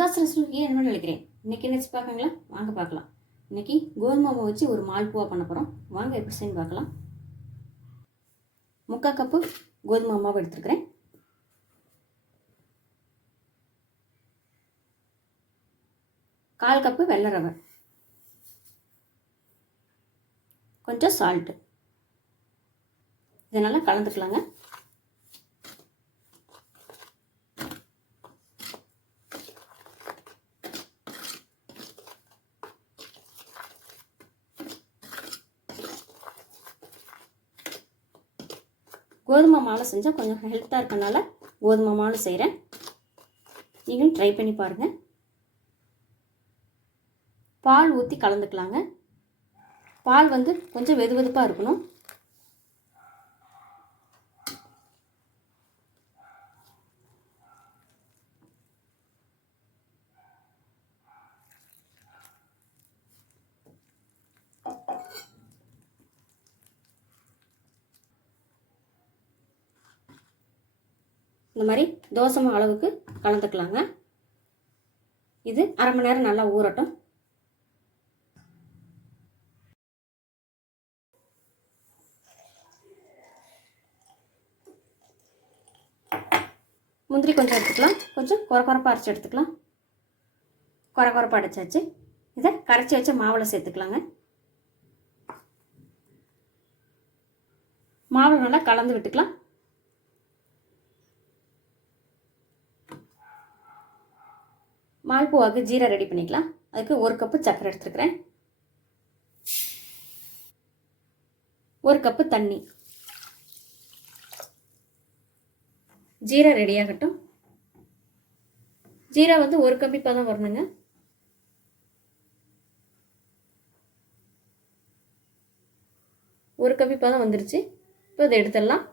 ரெசிபிக்கு என்ன நினைக்கிறேன். இன்னைக்கு என்ன பார்க்கங்களா, வாங்க பார்க்கலாம். இன்னைக்கு கோதுமை மாவை வச்சு ஒரு மால்புவா பண்ண போகிறோம். வாங்க எப்படி செய்யணும் பார்க்கலாம். 3/4 கப்பு கோதுமை மாவு எடுத்துருக்கிறேன். கால் கப்பு வெள்ளை ரவை, கொஞ்சம் சால்ட்டு, இதை நல்லா கலந்துக்கலாங்க. கோதுமை மாவு செஞ்சால் கொஞ்சம் ஹெல்த்தாக இருக்கனால கோதுமை மாவு செய்கிறேன். நீங்களும் ட்ரை பண்ணி பாருங்கள். பால் ஊற்றி கலந்துக்கலாங்க. பால் கொஞ்சம் வெது வெதுப்பாக இருக்கணும். இந்த மாதிரி தோசை மாவு அளவுக்கு கலந்துக்கலாங்க. இது அரை மணி நேரம் நல்லா ஊறட்டும். முந்திரி கொஞ்சம் எடுத்துக்கலாம். கொஞ்சம் குறப்பாக அரைச்சி எடுத்துக்கலாம். குறப்பாக அடைச்சாச்சு. இதை கரைச்சி வச்ச மாவில் சேர்த்துக்கலாங்க. மாவில் நல்லா கலந்து விட்டுக்கலாம். மால்புவாக்கு ஜீரா ரெடி பண்ணிக்கலாம். அதுக்கு 1 கப்பு சர்க்கரை எடுத்துருக்கிறேன். 1 கப்பு தண்ணி. ஜீரா ரெடி ஆகட்டும். ஜீரா 1 கம்பி பதம் வரணுங்க. ஒரு கம்பி பதம் வந்துருச்சு. இப்போ இதை எடுத்துடலாம்.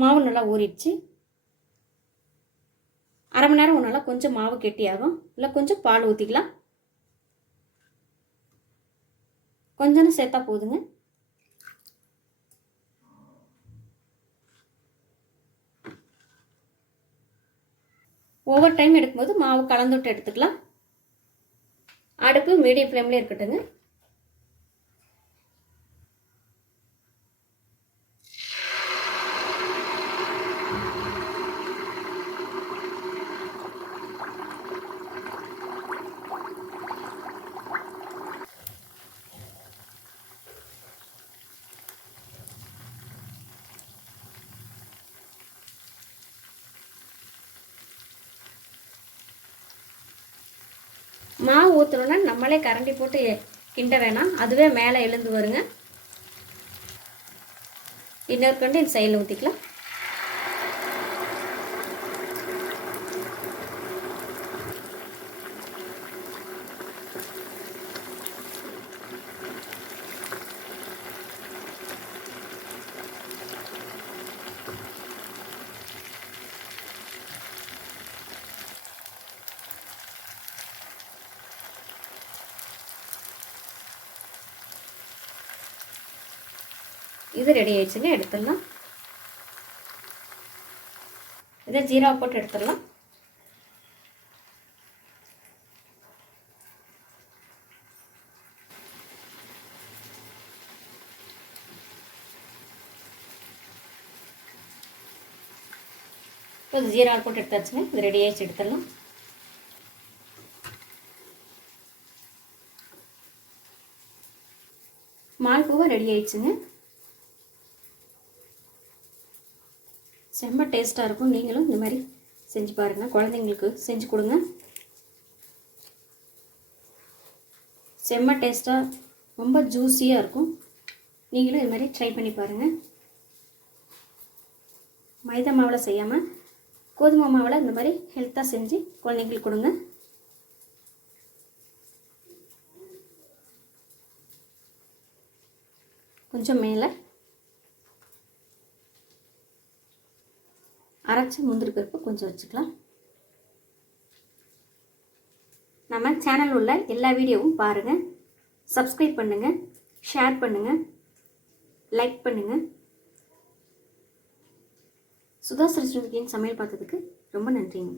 மாவு நல்லா ஊறிடுச்சு. அரை மணி நேரம் ஒன்றால் கொஞ்சம் மாவு கெட்டியாகும். இல்லை கொஞ்சம் பால் ஊற்றிக்கலாம். கொஞ்சம் சேர்த்தா போதுங்க. ஒவ்வொரு டைம் எடுக்கும்போது மாவு கலந்து விட்டு எடுத்துக்கலாம். அடுப்பு மீடியம் ஃப்ளேம்லேயே இருக்கட்டுங்க. மாவு ஊற்றணுன்னா நம்மளே கரண்டி போட்டு கிண்ட வேணாம். அதுவே மேலே எழுந்து வருங்க. இன்னொரு கண்டு இந்த சைடில் ஊற்றிக்கலாம். இது ரெடி ஆயிடுச்சுங்க. எடுத்துடலாம். இதை ஜீரா போட்டு எடுத்துடலாம். இப்போ ஜீரா போட்டு எடுத்தாச்சுங்க. இது ரெடி ஆயிடுச்சு. எடுத்துடலாம். மால்புவா ரெடி ஆயிடுச்சுங்க. செம்ம டேஸ்ட்டாக இருக்கும். நீங்களும் இந்த மாதிரி செஞ்சு பாருங்கள். குழந்தைங்களுக்கு செஞ்சு கொடுங்க. செம்ம டேஸ்ட்டாக ரொம்ப ஜூஸியாக இருக்கும். நீங்களும் இது மாதிரி ட்ரை பண்ணி பாருங்கள். மைதா மாவில் செய்யாமல் கோதுமை மாவில் இந்த மாதிரி ஹெல்த்தாக செஞ்சு குழந்தைங்களுக்கு கொடுங்க. கொஞ்சம் மேலே அரைச்சி முந்திரி பருப்பு கொஞ்சம் வச்சுக்கலாம். நம்ம சேனல் உள்ள எல்லா வீடியோவும் பாருங்கள். சப்ஸ்கிரைப் பண்ணுங்கள். ஷேர் பண்ணுங்கள், லைக் பண்ணுங்கள். சுதா சரஸ்வதியின் சமையல் பார்த்ததுக்கு ரொம்ப நன்றிங்க.